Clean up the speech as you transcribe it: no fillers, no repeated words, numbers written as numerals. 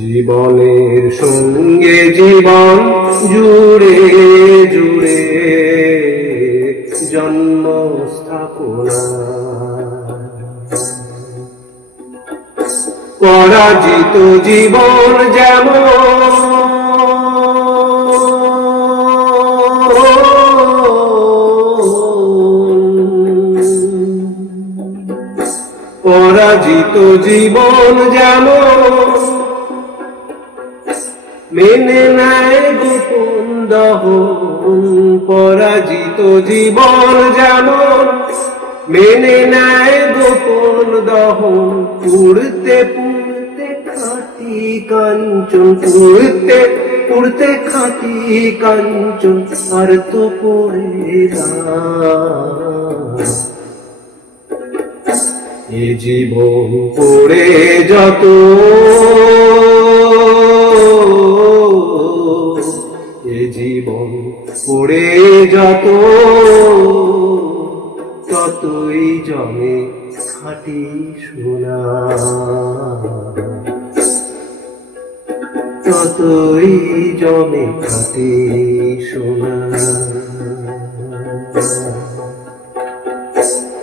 জীবনের সঙ্গে জীবন জুড়ে জুড়ে জন্ম স্থাপনা, পরাজিত জীবন যেমন পরাজিত জীবন যেমন মেনে নেয় গোপন দহন, পরাজিত জীবন যেমন মেনে নেয় গোপন দহন। পুড়তে পুড়তে খাঁটি কাঞ্চন, পুড়তে পুড়তে খাঁটি কাঞ্চন, আর তো পড়ে এ জীবন পড়ে যত, এ জীবন পড়ে যত, ততই জমে খাঁটি সোনা, ততই জমে খাঁটি সোনা।